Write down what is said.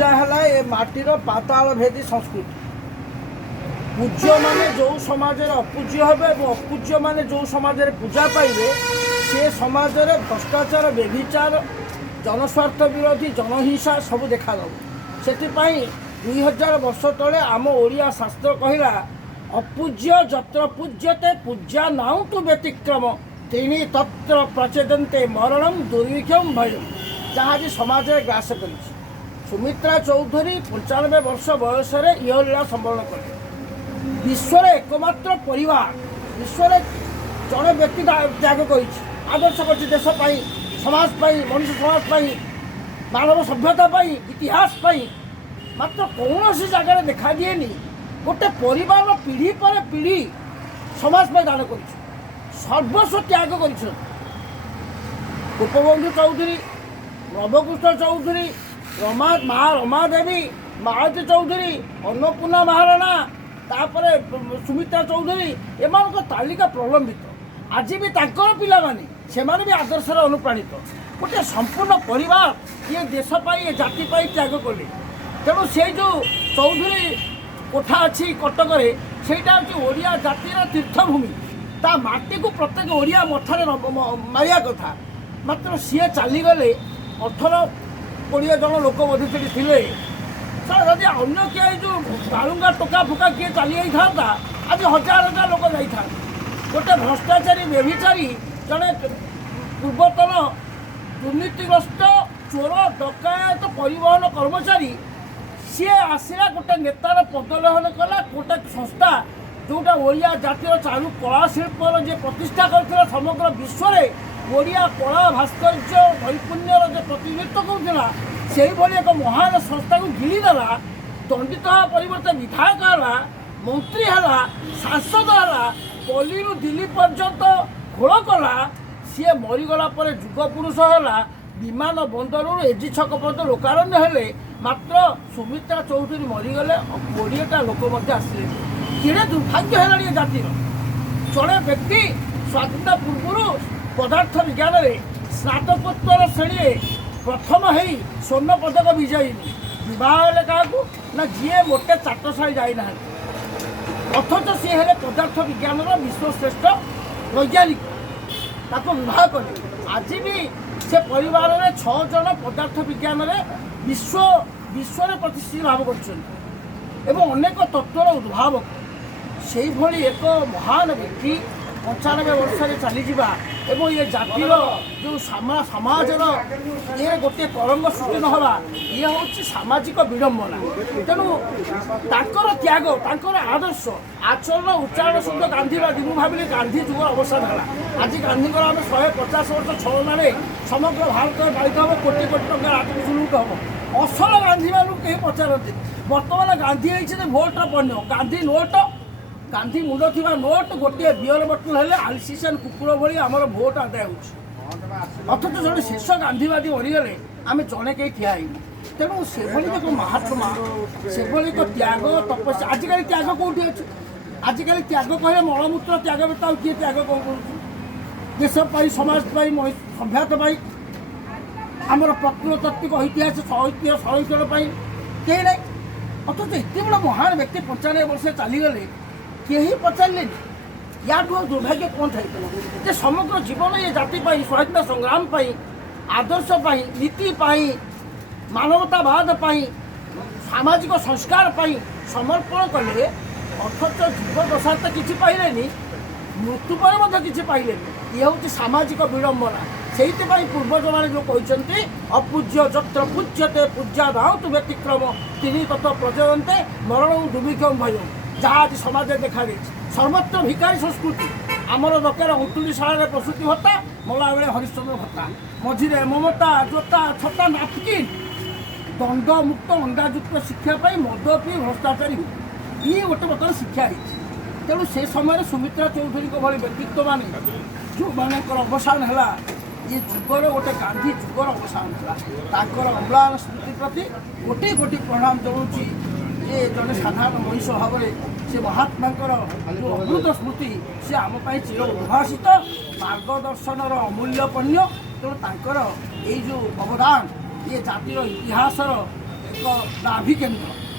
पूजा है ये माटीर पाताल भेदी संस्कृति। पूज्य माने जो समाज अपूज्य हे अपूज्य माने जो समाज पूजा पाइबे से समाज भ्रष्टाचार व्यभिचार जनस्वार्थ विरोधी जनहिंसा सब देखा से 2000 वर्ष तले आम ओडिया शास्त्र कहला अपूज्य जत्र पूज्यते पूज्या नाउ तु व्यतिक्रम तेनी तत्र प्रचेदन्ते मरणम दुर्भिक्षम भयम जहाँ आज समाज ग्रास कर। सुमित्रा चौधरी 95 वर्ष बयस इह लीला संवरण कले। विश्व एकमात्र परिवार विश्व जड़े व्यक्ति त्याग कर आदर्श कर देश समाज मनुष्य समाज मानव सभ्यता इतिहास मात्र कौन सी जगह देखा दिए गोटे परिवार पीढ़ी पर पीढ़ी समाज दान कर सर्वस्व त्याग कर। गोपबंधु चौधरी नवकृष्ण चौधरी रमा देवी मालती चौधरी अन्नपूर्णा महाराणा तापरे सुमित्रा चौधरी एम तालिका प्रलंबित आज भी तांकर पिला माने से भी आदर्श अनुप्राणित गोटे संपूर्ण परिवार ये देश ये जाति त्याग कले। तेणु से जो चौधरी कोठा अच्छी कटक सेटा हूँ ओडिया जातिर तीर्थभूमि ता माटी को प्रत्येक ओडिया मथारे मारिया कथा मात्र सी चलीगले 18-20 जन लोक बोधे थे जदि अन्य किए जो बालुंगा टोका फुका किए चली जाता आज हजार हजार लोक जा गोटे भ्रष्टाचारी व्यभिचारी जड़े पूर्वतन दुर्नीतिग्रस्त चोर डकायत परिवहन कर्मचारी सी आसला गोटे नेतार पदलेहन कला गोटे संस्था जोटा ओडिया जातिर चालू कला शिल्पर जे प्रतिष्ठा कर समग्र विश्व में ओडिया कला भास्कर्य नैपुण्यर जो प्रतिनिधित्व करुला से एक महान संस्था को गिरीदेला दंडित परिवर्तन विधायक है मंत्री है सांसद है पल्ली दिल्ली पर्यंत घोल कला सी मरीगला जुग पुरुष है विमान बंदर एजी छक पर्यटन लोकारण्य हेले मात्र सुमित्रा चौधरी मरीगले 20टा लोक आसिले कि दुर्भाग्य है जातिर जड़े व्यक्ति स्वाधीनता पूर्व पदार्थ विज्ञान में स्नातकोत्तर श्रेणी प्रथम है स्वर्ण पदक विजयी बहुत क्या ना जी मोटे चाटशाली जाना अथच सी है पदार्थ विज्ञान विश्वश्रेष्ठ वैज्ञानिक विवाह कले। आज भी से परिवार में 6 जन पदार्थ विज्ञान में विश्व प्रतिष्ठित लाभ कर अनेक तत्वर उद्भावक से भली एक महान व्यक्ति 95 वर्ष चली एवं ये जातिर जो समाजर ये गोटे तरंग सृष्टि नहवा ये हूँ सामाजिक विडंबना। तेणु तांकर त्याग तांकर आदर्श आचरण उच्चारण शुद्ध गांधीवादी मुझे भाविली गांधी जुग अवसान है। आज गांधी आम 150 वर्ष छलना समग्र भारत गाड़ित हम कोटी कोटी टकर आत्मसु लुट हम असल गांधी मान कहीं पचारती बर्तमान गांधी होती भोट पण्य गांधी नोट गांधी मुंड थी नोट गोटे बियर बटल है आलसीसन कुकुर भाई आमर भोट आदाय हो अथच जड़े शेष गांधीवादी मरीगले आम जड़े कहीं ठिया तेणु से एक महात्मा से एक त्याग तपस्या आजिकल त्याग कौटी अच्छे आजिकल त्याग कहे मलमूत्र त्याग बेता किए त्याग कौन कर देश समाज सभ्यता आमर प्रत्नतात्विक ऐतिहासिक संरक्षण कहीं ना अथच एत बड़ा महान व्यक्ति 95 वर्ष चलीगले कहीं पचारे या दुर्भाग्य कौन था समग्र जीवन ये जाति स्वाधीनता संग्राम आदर्श नीति मानवतावाद सामाजिक संस्कार समर्पण कले अथच जीवदशा तो किसी पाइले मृत्यु पर किसी पाइले ये हूँ सामाजिक विडंबना से पूर्वज मैंने जो कहते अपूज्य जत्र पूज्यते पूज्या दाऊ व्यतिक्रम तीन तत्व प्रचलते मरण दुर्भिक्षम भय जहाँ आज समाज देखा सर्वत्र भिकारी संस्कृति आमर दरकार उतुड़ीशाला प्रसूति भत्ता मला बेले हरिश्चंद्र भत्ता मझे ममता जोता छता नापकिन दंड मुक्त अंडायुक्त शिक्षापी मद पी भ्रष्टाचारी ये गोटे बर्तमान शिक्षा है। तेणु से समय सुमित्रा चौधरी भाई व्यक्तित्व मान जो मान अवसान है ये जुगर गोटे गांधी जुगर अवसान है अम्लान स्मृति प्रति गोटे गोटे प्रणाम जनाऊँगी। ये जड़े साधारण मनीष भाव से महात्मा जो अमृत स्मृति से आम चिर उद्भाषित मार्गदर्शन अमूल्य पण्य तेणु तांकर जो अवदान ये जातिर इतिहास ଏକ ନାଭି କେନ୍ଦ୍ର।